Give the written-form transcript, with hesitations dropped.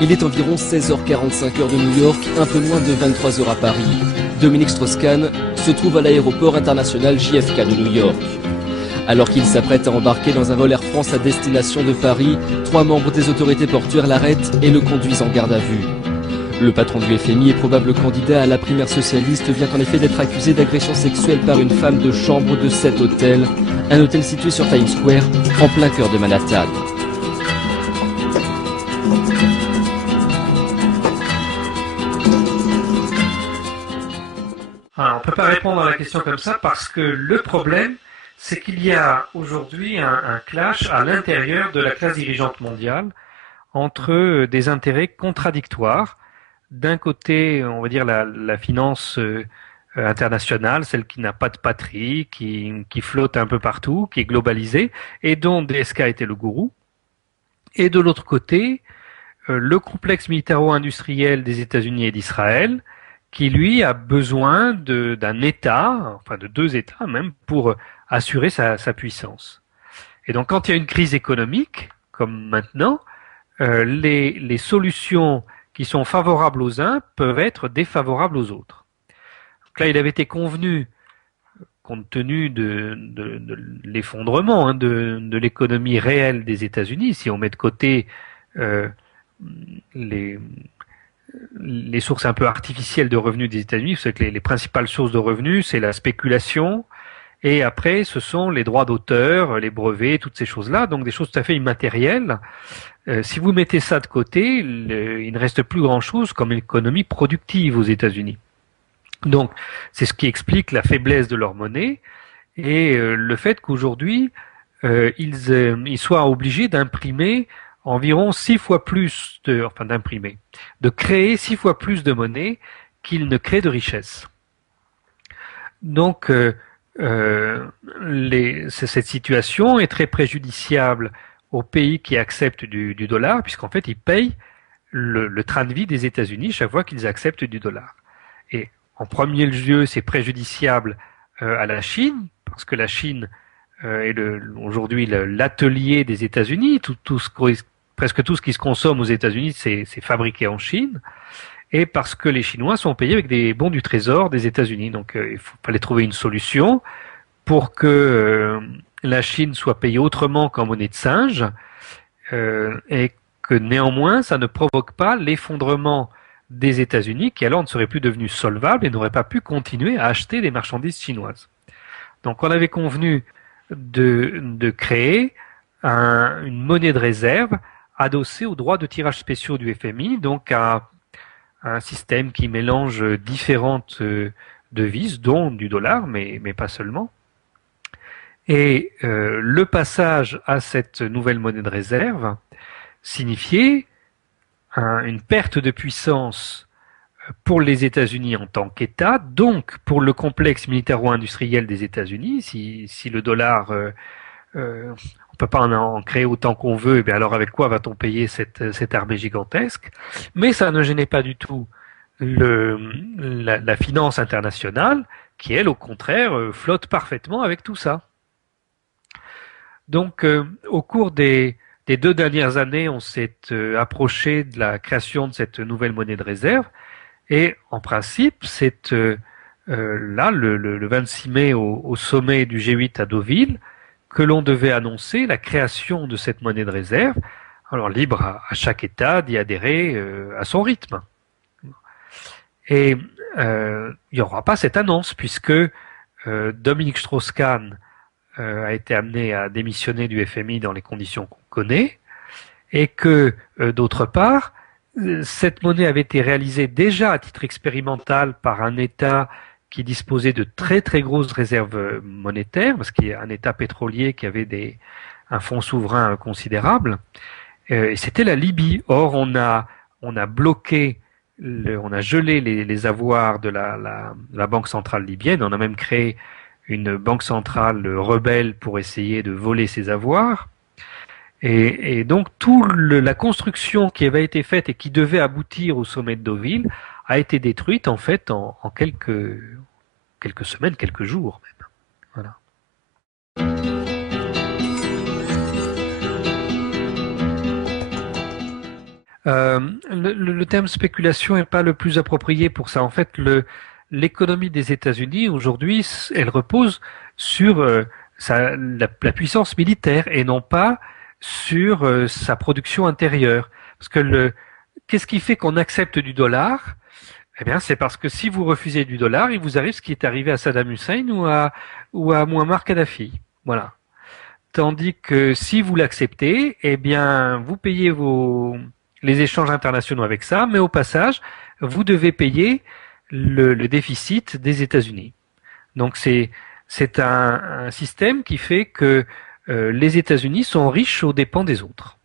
Il est environ 16h45 de New York, un peu moins de 23h à Paris. Dominique Strauss-Kahn se trouve à l'aéroport international JFK de New York. Alors qu'il s'apprête à embarquer dans un vol Air France à destination de Paris, 3 membres des autorités portuaires l'arrêtent et le conduisent en garde à vue. Le patron du FMI et probable candidat à la primaire socialiste vient en effet d'être accusé d'agression sexuelle par une femme de chambre de cet hôtel, un hôtel situé sur Times Square, en plein cœur de Manhattan. On ne peut pas répondre à la question comme ça parce que le problème, c'est qu'il y a aujourd'hui un clash à l'intérieur de la classe dirigeante mondiale entre des intérêts contradictoires. D'un côté, on va dire la finance internationale, celle qui n'a pas de patrie, qui flotte un peu partout, qui est globalisée, et dont DSK était le gourou. Et de l'autre côté, le complexe militaro-industriel des États-Unis et d'Israël, qui lui a besoin d'un État, enfin de 2 États même, pour assurer sa puissance. Et donc quand il y a une crise économique, comme maintenant, les solutions qui sont favorables aux uns peuvent être défavorables aux autres. Donc là, il avait été convenu, compte tenu de l'effondrement de l'économie réelle des États-Unis, si on met de côté les sources un peu artificielles de revenus des États-Unis, vous savez que les principales sources de revenus, c'est la spéculation, et après, ce sont les droits d'auteur, les brevets, toutes ces choses-là, donc des choses tout à fait immatérielles. Si vous mettez ça de côté, il ne reste plus grand-chose comme économie productive aux États-Unis. Donc, c'est ce qui explique la faiblesse de leur monnaie et le fait qu'aujourd'hui, ils soient obligés d'imprimer environ 6 fois plus de créer 6 fois plus de monnaie qu'ils ne créent de richesse. Donc, cette situation est très préjudiciable aux pays qui acceptent du dollar, puisqu'en fait, ils payent le train de vie des États-Unis chaque fois qu'ils acceptent du dollar. Et en premier lieu, c'est préjudiciable à la Chine, parce que la Chine est aujourd'hui l'atelier des États-Unis. Presque tout ce qui se consomme aux États-Unis, c'est fabriqué en Chine. Et parce que les Chinois sont payés avec des bons du trésor des États-Unis. Donc il fallait trouver une solution pour que la Chine soit payée autrement qu'en monnaie de singe, et que néanmoins ça ne provoque pas l'effondrement des États-Unis, qui alors ne seraient plus devenus solvables et n'auraient pas pu continuer à acheter des marchandises chinoises. Donc on avait convenu de créer une monnaie de réserve adossée aux droits de tirage spéciaux du FMI, donc à un système qui mélange différentes devises, dont du dollar, mais pas seulement. Et le passage à cette nouvelle monnaie de réserve signifiait une perte de puissance pour les États-Unis en tant qu'État, donc pour le complexe militaro-industriel des États-Unis. Si le dollar, on ne peut pas en créer autant qu'on veut, et alors avec quoi va-t-on payer cette armée gigantesque? Mais ça ne gênait pas du tout la finance internationale, qui elle, au contraire, flotte parfaitement avec tout ça. Donc, au cours des 2 dernières années, on s'est approché de la création de cette nouvelle monnaie de réserve. Et en principe, c'est là, le 26 mai, au sommet du G8 à Deauville, que l'on devait annoncer la création de cette monnaie de réserve. Alors, libre à chaque État d'y adhérer à son rythme. Et il n'y aura pas cette annonce, puisque Dominique Strauss-Kahn a été amené à démissionner du FMI dans les conditions qu'on connaît, et que, d'autre part, cette monnaie avait été réalisée déjà à titre expérimental par un État qui disposait de très très grosses réserves monétaires, parce qu'il y a un État pétrolier qui avait un fonds souverain considérable, et c'était la Libye. Or, on a bloqué, on a gelé les avoirs de la Banque centrale libyenne, on a même créé une banque centrale rebelle pour essayer de voler ses avoirs. Et donc, toute la construction qui avait été faite et qui devait aboutir au sommet de Deauville a été détruite en fait en quelques semaines, quelques jours même. Voilà. le terme spéculation n'est pas le plus approprié pour ça. En fait, l'économie des États-Unis aujourd'hui, elle repose sur la puissance militaire et non pas sur sa production intérieure. Parce que qu'est-ce qui fait qu'on accepte du dollar? Eh bien, c'est parce que si vous refusez du dollar, il vous arrive ce qui est arrivé à Saddam Hussein ou à Muammar Kadhafi. Voilà. Tandis que si vous l'acceptez, eh bien, vous payez les échanges internationaux avec ça, mais au passage, vous devez payer le déficit des États-Unis. Donc c'est un système qui fait que les États-Unis sont riches aux dépens des autres.